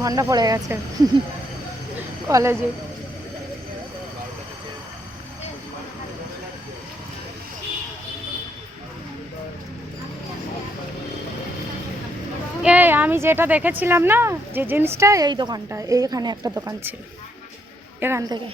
ঘন্টা পড়ে গেছে কলেজে। এই আমি যেটা দেখেছিলাম না, যে জিনিসটা, এই দোকানটা, এইখানে একটা দোকান ছিল, এখান থেকে।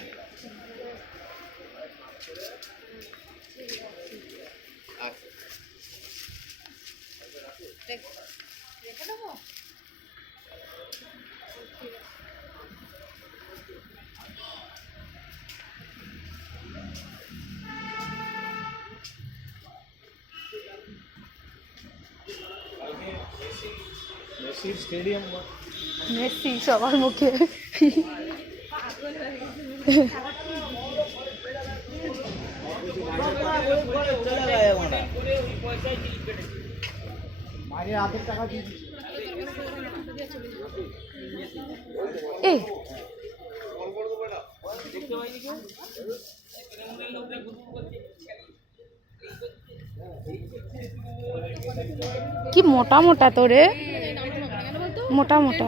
মেসি সবার মুখে। এই কি মোটা মোটা তোরে, মোটা মোটা।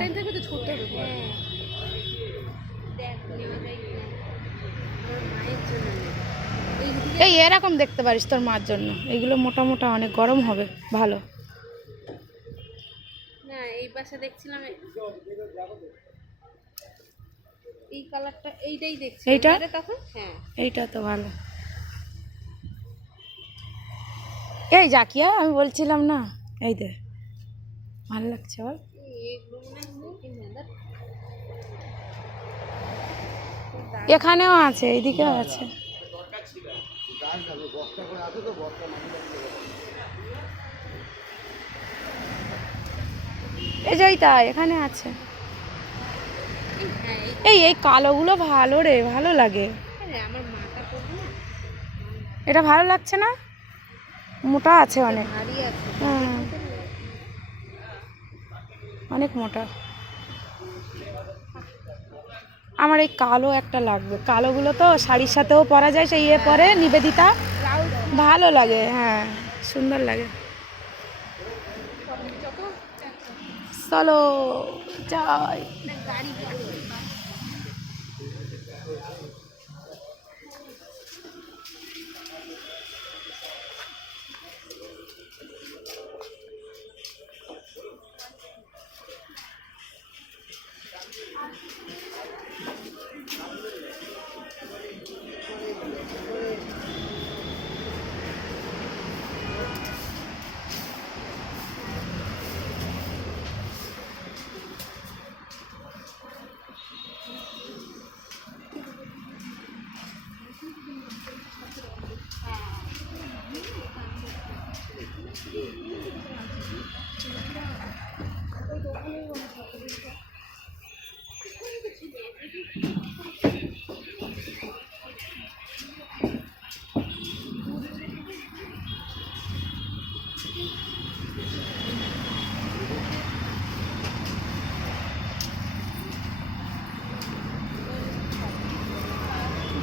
এই এরকম দেখতে পারিস তোর মার জন্য, এইগুলো মোটা মোটা অনেক গরম হবে, ভালো না। এই পাশে দেখছিলাম এই কালারটা, এইটাই দেখছি। এইটা, হ্যাঁ এইটা তো ভালো। এই জাকিয়া, আমি বলছিলাম না, এই দে ভালো লাগছে বল। এখানেও আছে, এইদিকেও আছে। এই যে এইটা এখানে আছে। এই এই কালোগুলো ভালো রে, ভালো লাগে। এটা ভালো লাগছে না? মোটা আছে অনেক, অনেক মোটা। আমার এই কালো একটা লাগবে, কালোগুলো তো শাড়ির সাথেও পরা যায়, সেই ইয়ে পরে নিবেদিতা, ভালো লাগে, হ্যাঁ সুন্দর লাগে। চলো যাই।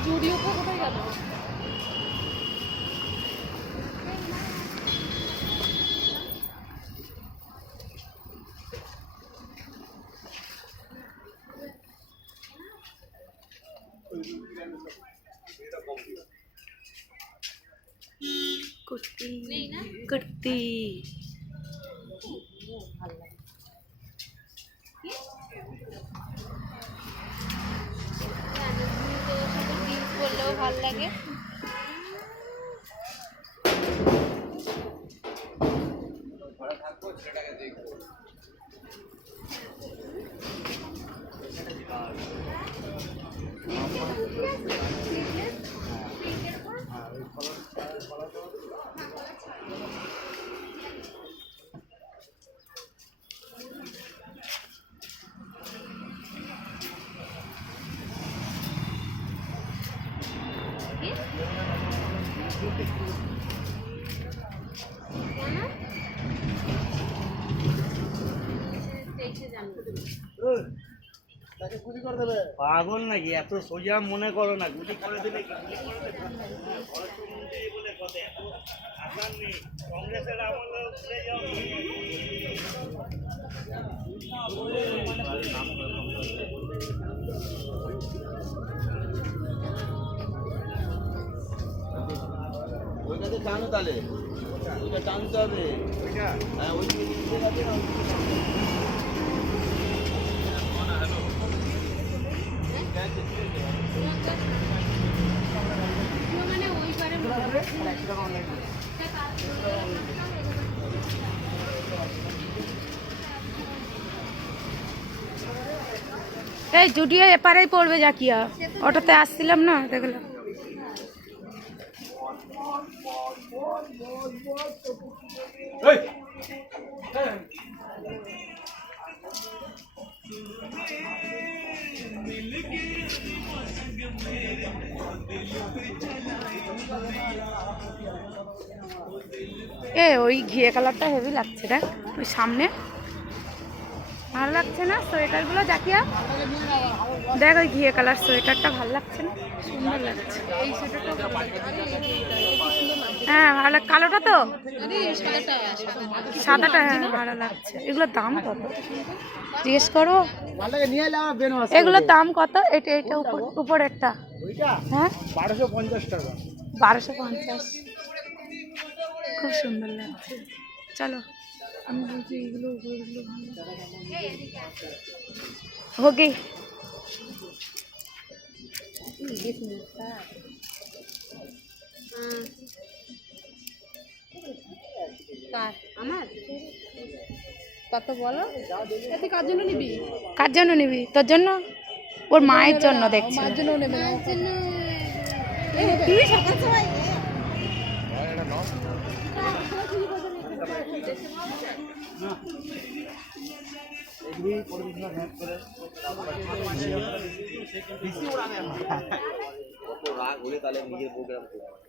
জুডিওটা কোথায় গেল? কুর্তি কুর্তি করলেও ভালো লাগে। পাগল নাকি? এত সোজা মনে করো না, গুলি করে দিলে কংগ্রেসের আমলে টানো তাহলে ওইটা টানতে হবে হ্যাঁ ওই মানে ওই পারে এই জুডিও এপারেই পড়বে জাকিয়া, ওটাতে আসছিলাম না দেখলাম। এ ওই ঘিয়ে কালারটা হেভি লাগছে, দেখ ওই সামনে ভালো লাগছে না সোয়েটারগুলো জাকিয়া? দেখ ওই ঘিয়ে কালার সোয়েটারটা ভালো লাগছে না? সুন্দর লাগছে। হ্যাঁ ভালো, কালোটা তো সাদাটা, হ্যাঁ ভালো লাগছে। এগুলোর দাম কত জিজ্ঞেস করো? এগুলোর দাম কত? এটা এটা উপরেরটা হ্যাঁ 1250 টাকা। 1250, খুব সুন্দর লাগছে। চলো আমি বলছি এগুলো উপরেগুলো ভালো হোক। কার আমার কত বলো? এতে কার জন্য নিবি? কার জন্য নিবি? তোর জন্য? ওর মায়ের জন্য দেখছি। মার জন্য নেবে না জন্য কত রাগ হলে তাহলে নিজের প্রোগ্রাম করবে